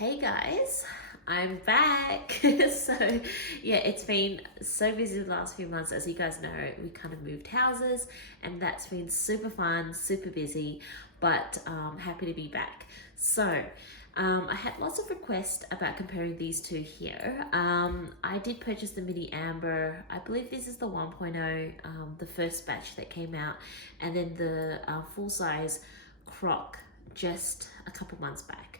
Hey guys, I'm back. So yeah, it's been so busy the last few months. As you guys know, we kind of moved houses and that's been super fun, super busy, but happy to be back. So I had lots of requests about comparing these two here. I did purchase the midi amber. I believe this is the 1.0, the first batch that came out, and then the full size croc just a couple months back.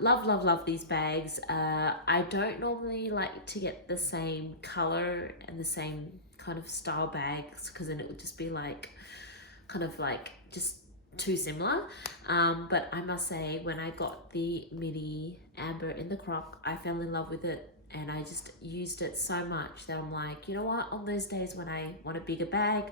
Love these bags. I don't normally like to get the same color and the same kind of style bags because then it would just be like kind of like just too similar. But I must say, when I got the midi amber in the croc, I fell in love with it and I just used it so much that I'm like, you know what, on those days when I want a bigger bag,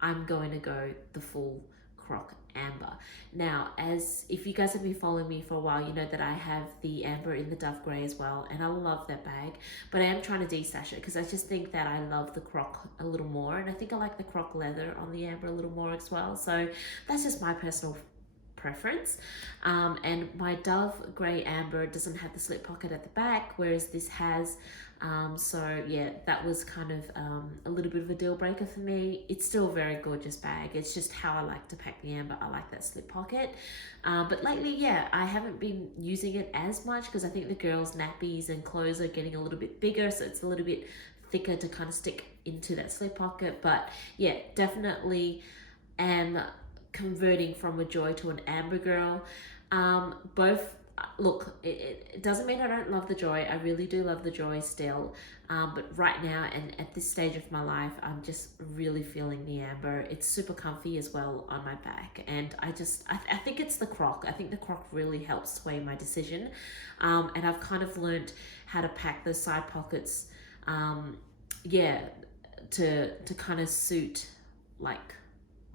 I'm going to go the full croc amber. Now, as if you guys have been following me for a while, you know that I have the amber in the dove grey as well, and I love that bag, but I am trying to destash it because I just think that I love the croc a little more, and I think I like the croc leather on the amber a little more as well. So that's just my personal preference. And my dove grey amber doesn't have the slip pocket at the back, whereas this has. So yeah, that was kind of a little bit of a deal breaker for me. It's still a very gorgeous bag. It's just how I like to pack the amber. I like that slip pocket. But lately, yeah, I haven't been using it as much because I think the girls' nappies and clothes are getting a little bit bigger, so it's a little bit thicker to kind of stick into that slip pocket. But yeah, definitely am converting from a joy to an amber girl. Both look, it doesn't mean I don't love the joy. I really do love the joy still, but right now and at this stage of my life, I'm just really feeling the amber. It's super comfy as well on my back, and I think it's the croc. I think the croc really helps sway my decision, and I've kind of learned how to pack those side pockets, yeah, to kind of suit like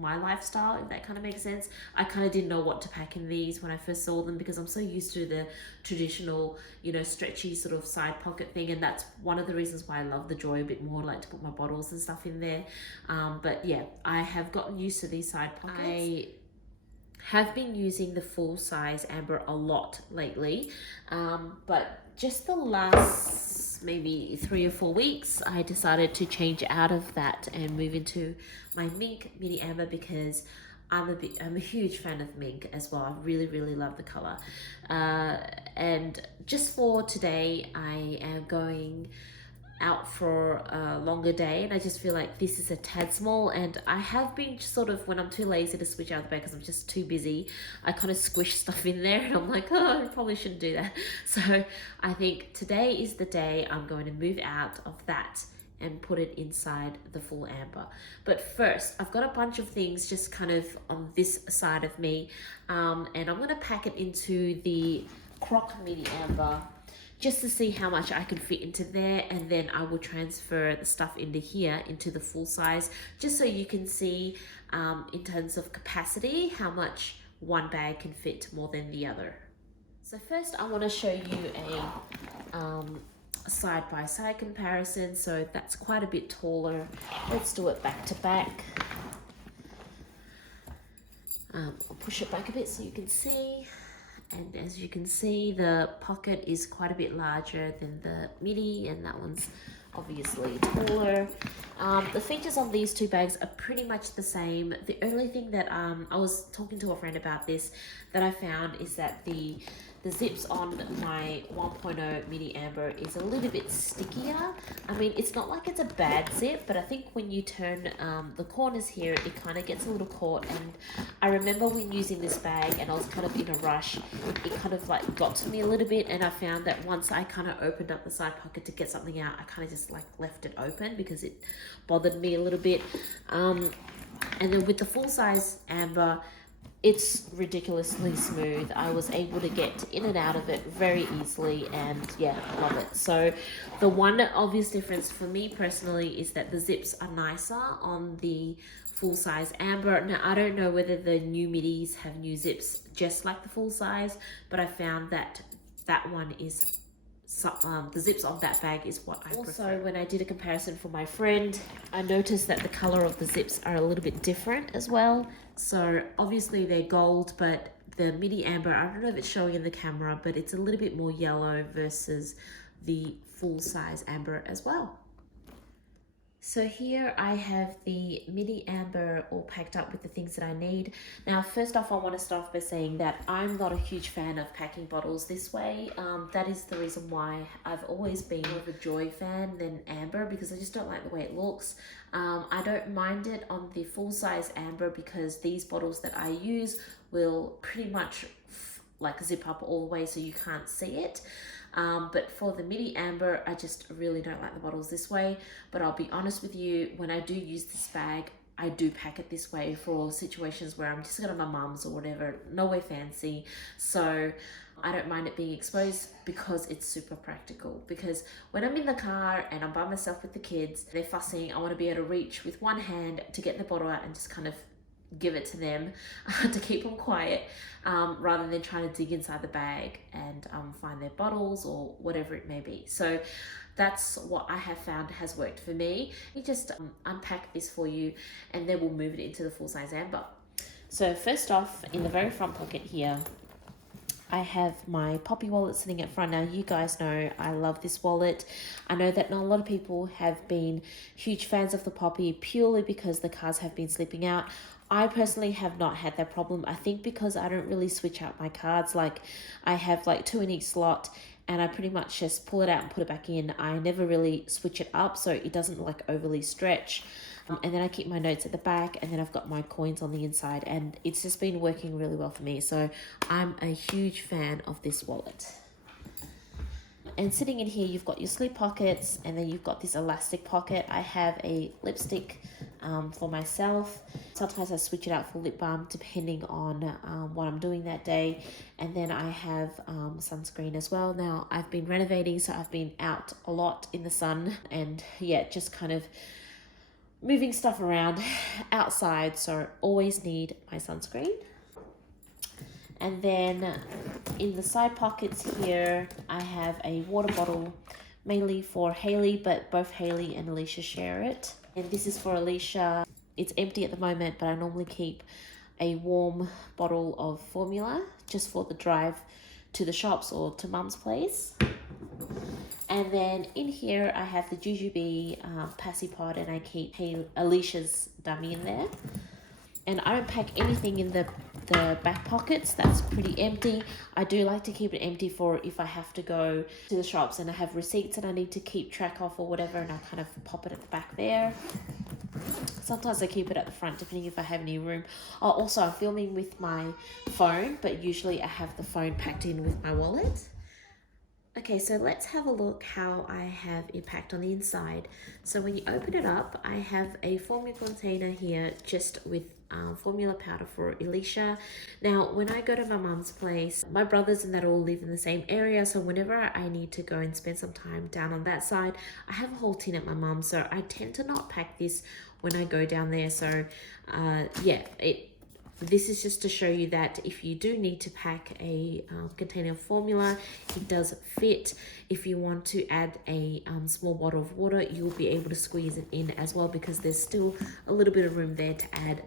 my lifestyle, if that kind of makes sense. I kind of didn't know what to pack in these when I first saw them because I'm so used to the traditional, you know, stretchy sort of side pocket thing, and that's one of the reasons why I love the joy a bit more, like to put my bottles and stuff in there. But yeah, I have gotten used to these side pockets. I have been using the full size amber a lot lately, but just the last maybe 3 or 4 weeks I decided to change out of that and move into my mink midi amber because I'm a huge fan of mink as well. I really love the color, and just for today I am going out for a longer day, and I just feel like this is a tad small, and I have been sort of, when I'm too lazy to switch out the bag because I'm just too busy, I kind of squish stuff in there and I'm like, oh, I probably shouldn't do that. So I think today is the day I'm going to move out of that and put it inside the full amber. But first, I've got a bunch of things just kind of on this side of me, and I'm going to pack it into the croc midi amber just to see how much I can fit into there, and then I will transfer the stuff into here into the full size, just so you can see in terms of capacity how much one bag can fit more than the other. So first I want to show you a side-by-side comparison. So that's quite a bit taller. Let's do it back to back. I'll push it back a bit so you can see. And as you can see, the pocket is quite a bit larger than the midi, and that one's obviously taller. The features on these two bags are pretty much the same. The only thing that I was talking to a friend about this that I found is that the zips on my 1.0 midi amber is a little bit stickier. I mean, it's not like it's a bad zip, but I think when you turn the corners here, it kind of gets a little caught. And I remember when using this bag and I was kind of in a rush, it kind of like got to me a little bit, and I found that once I kind of opened up the side pocket to get something out, I kind of just like left it open because it bothered me a little bit. And then with the full size amber, it's ridiculously smooth. I was able to get in and out of it very easily, and yeah, love it. So the one obvious difference for me personally is that the zips are nicer on the full size amber. Now, I don't know whether the new midis have new zips just like the full size, but I found that that one is the zips on that bag is what I prefer. Also, when I did a comparison for my friend, I noticed that the color of the zips are a little bit different as well. So obviously they're gold, but the midi amber, I don't know if it's showing in the camera, but it's a little bit more yellow versus the full size amber as well. So here I have the midi amber all packed up with the things that I need. Now, first off, I want to start off by saying that I'm not a huge fan of packing bottles this way. That is the reason why I've always been more of a Joy fan than amber, because I just don't like the way it looks. I don't mind it on the full size amber because these bottles that I use will pretty much like zip up all the way so you can't see it. But for the midi amber, I just really don't like the bottles this way. But I'll be honest with you, when I do use this bag, I do pack it this way for situations where I'm just going to my mum's or whatever, nowhere fancy. So I don't mind it being exposed because it's super practical. Because when I'm in the car and I'm by myself with the kids, they're fussing, I want to be able to reach with one hand to get the bottle out and just kind of give it to them to keep them quiet, rather than trying to dig inside the bag and find their bottles or whatever it may be. So that's what I have found has worked for me. We just unpack this for you and then we'll move it into the full size amber. So first off, in the very front pocket here, I have my Poppy wallet sitting at front. Now, you guys know I love this wallet. I know that not a lot of people have been huge fans of the Poppy purely because the cards have been slipping out. I personally have not had that problem. I think because I don't really switch out my cards. Like, I have like 2 in each slot and I pretty much just pull it out and put it back in. I never really switch it up so it doesn't like overly stretch. And then I keep my notes at the back, and then I've got my coins on the inside, and it's just been working really well for me. So I'm a huge fan of this wallet. And sitting in here, you've got your slip pockets, and then you've got this elastic pocket. I have a lipstick for myself. Sometimes I switch it out for lip balm depending on what I'm doing that day. And then I have sunscreen as well. Now, I've been renovating, so I've been out a lot in the sun, and yeah, just kind of moving stuff around outside, so always need my sunscreen. And then in the side pockets here, I have a water bottle, mainly for Haley, but both Haley and Alicia share it. And this is for Alicia. It's empty at the moment, but I normally keep a warm bottle of formula just for the drive to the shops or to mum's place. And then in here, I have the Jujube Passy Pod, and I keep Alicia's dummy in there. And I don't pack anything in the back pockets. That's pretty empty. I do like to keep it empty for if I have to go to the shops and I have receipts that I need to keep track of or whatever, and I kind of pop it at the back there. Sometimes I keep it at the front depending if I have any room. Oh, also, I'm filming with my phone, but usually I have the phone packed in with my wallet. Okay, so let's have a look how I have it packed on the inside. So when you open it up, I have a formula container here just with formula powder for Alicia. Now, when I go to my mum's place, my brothers and that all live in the same area, so whenever I need to go and spend some time down on that side, I have a whole tin at my mum's, so I tend to not pack this when I go down there. So yeah, this is just to show you that if you do need to pack a container of formula, it does fit. If you want to add a small bottle of water, you'll be able to squeeze it in as well, because there's still a little bit of room there to add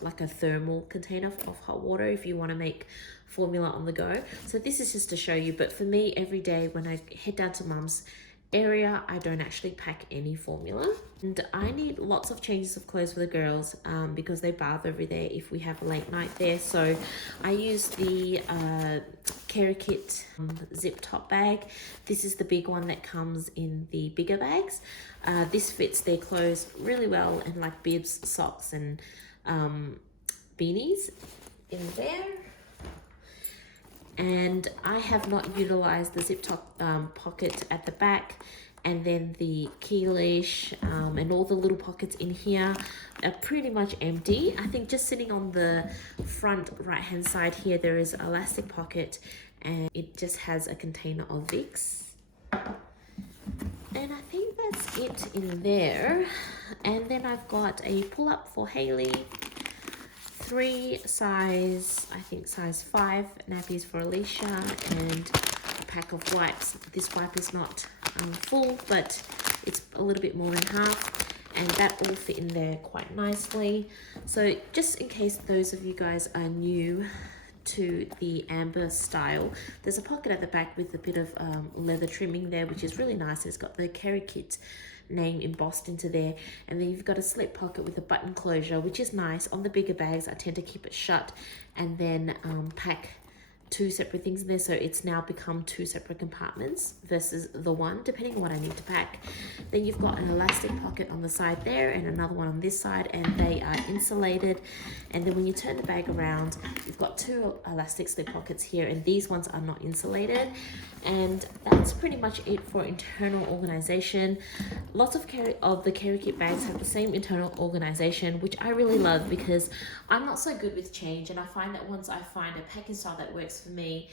like a thermal container of hot water if you want to make formula on the go. So this is just to show you, but for me, every day when I head down to mum's area, I don't actually pack any formula. And I need lots of changes of clothes for the girls because they bath over there if we have a late night there. So I use the Kerikit zip top bag. This is the big one that comes in the bigger bags. This fits their clothes really well, and like bibs, socks, and beanies in there. And I have not utilized the zip top pocket at the back, and then the key leash and all the little pockets in here are pretty much empty. I think just sitting on the front right hand side here, there is an elastic pocket, and it just has a container of Vicks. And I think that's it in there. And then I've got a pull up for Haley, 3 size, I think size 5 nappies for Alicia, and a pack of wipes. This wipe is not full, but it's a little bit more than half, and that all fit in there quite nicely. So just in case those of you guys are new to the amber style. There's a pocket at the back with a bit of leather trimming there, which is really nice. It's got the Kerikit name embossed into there, and then you've got a slip pocket with a button closure, which is nice. On the bigger bags I tend to keep it shut and then pack two separate things in there, so it's now become two separate compartments versus the one, depending on what I need to pack. Then you've got an elastic pocket on the side there and another one on this side, and they are insulated. And then when you turn the bag around, you've got two elastic slip pockets here, and these ones are not insulated. And that's pretty much it for internal organization. Lots of the Kerikit bags have the same internal organization, which I really love because I'm not so good with change, and I find that once I find a packing style that works for me,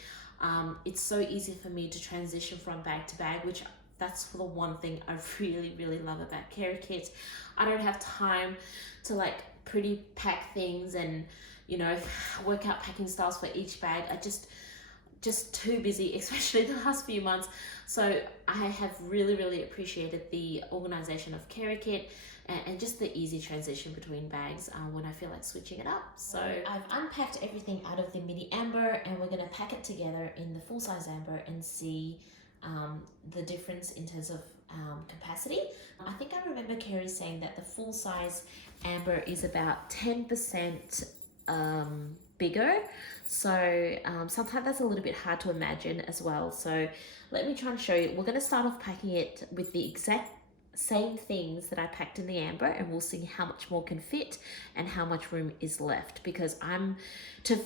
it's so easy for me to transition from bag to bag, which that's the one thing I really love about Kerikit. I don't have time to like pretty pack things and, you know, work out packing styles for each bag. I just too busy, especially the last few months. So I have really appreciated the organization of Kerikit and just the easy transition between bags when I feel like switching it up. So I've unpacked everything out of the midi amber, and we're gonna pack it together in the full size amber and see the difference in terms of capacity. I think I remember Kerry saying that the full size amber is about 10% bigger, so sometimes that's a little bit hard to imagine as well. So let me try and show you. We're going to start off packing it with the exact same things that I packed in the amber, and we'll see how much more can fit and how much room is left, because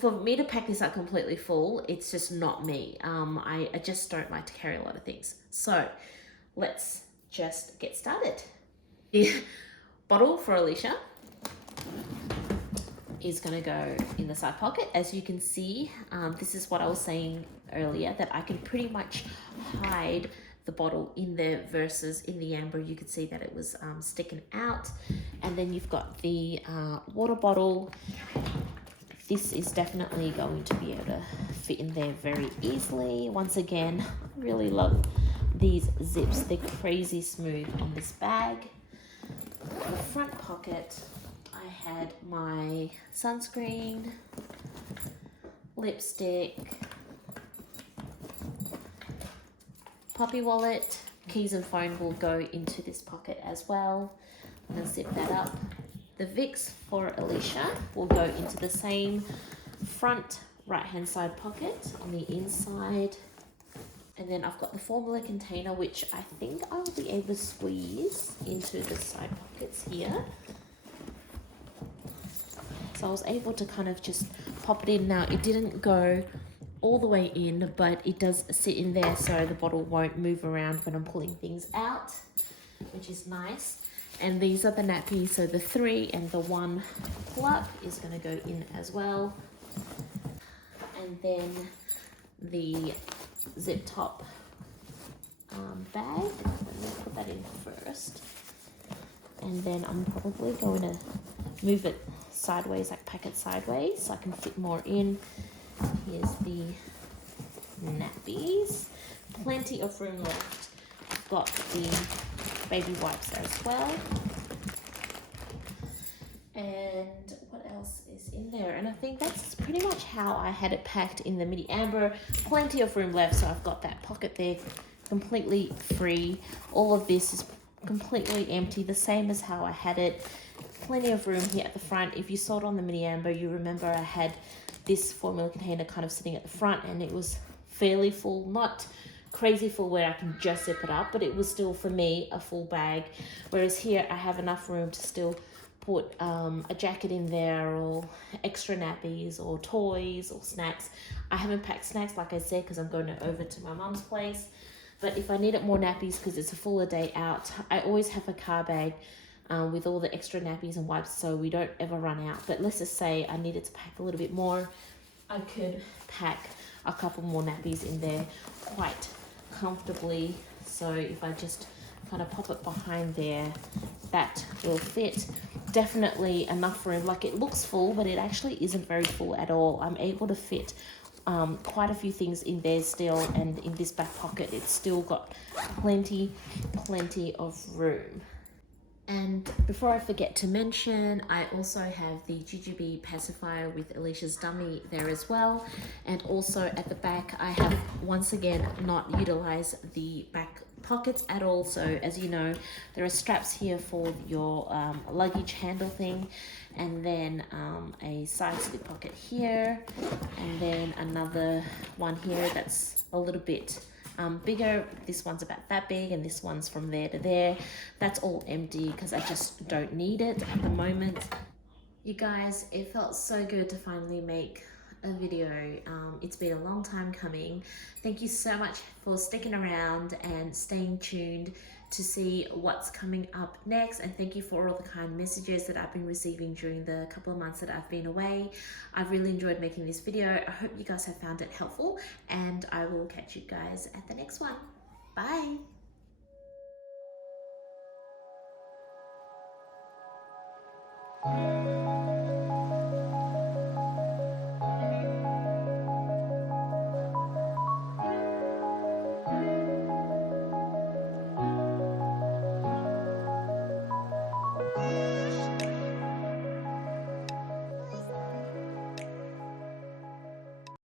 for me to pack this up completely full, it's just not me. I just don't like to carry a lot of things. So let's just get started. The bottle for Alicia is going to go in the side pocket. As you can see, this is what I was saying earlier, that I can pretty much hide the bottle in there versus in the amber you could see that it was sticking out. And then you've got the water bottle. This is definitely going to be able to fit in there very easily. Once again, really love these zips. They're crazy smooth on this bag. The front pocket, I had my sunscreen, lipstick, puppy wallet, keys and phone will go into this pocket as well. I'm going to zip that up. The Vicks for Alicia will go into the same front right hand side pocket on the inside. And then I've got the formula container, which I think I will be able to squeeze into the side pockets here. So I was able to kind of just pop it in. Now it didn't go all the way in, but it does sit in there so the bottle won't move around when I'm pulling things out, which is nice. And these are the nappies, so the 3 and the 1 pull-up is going to go in as well. And then the zip top bag, let me put that in first. And then I'm probably going to move it sideways, like pack it sideways so I can fit more in. Here's the nappies. Plenty of room left. I've got the baby wipes as well. And what else is in there? And I think that's pretty much how I had it packed in the midi amber. Plenty of room left, so I've got that pocket there completely free. All of this is completely empty, the same as how I had it. Plenty of room here at the front. If you saw it on the midi amber, you remember I had this formula container kind of sitting at the front, and it was fairly full, not crazy full where I can just zip it up, but it was still for me a full bag. Whereas here I have enough room to still put a jacket in there, or extra nappies, or toys, or snacks. I haven't packed snacks, like I said, because I'm going over to my mum's place. But if I needed more nappies because it's a fuller day out, I always have a car bag with all the extra nappies and wipes so we don't ever run out. But let's just say I needed to pack a little bit more, I could pack a couple more nappies in there quite comfortably. So if I just kind of pop it behind there, that will fit. Definitely enough room. Like, it looks full, but it actually isn't very full at all. I'm able to fit quite a few things in there still, and in this back pocket it's still got plenty of room. And before I forget to mention, I also have the GGB pacifier with Alicia's dummy there as well. And also at the back, I have once again not utilized the back pockets at all. So as you know, there are straps here for your luggage handle thing, and then a side slip pocket here, and then another one here that's a little bit bigger. This one's about that big, and this one's from there to there. That's all empty because I just don't need it at the moment. You guys, it felt so good to finally make a video. It's been a long time coming. Thank you so much for sticking around and staying tuned to see what's coming up next, and thank you for all the kind messages that I've been receiving during the couple of months that I've been away. I've really enjoyed making this video. I hope you guys have found it helpful, and I will catch you guys at the next one. Bye.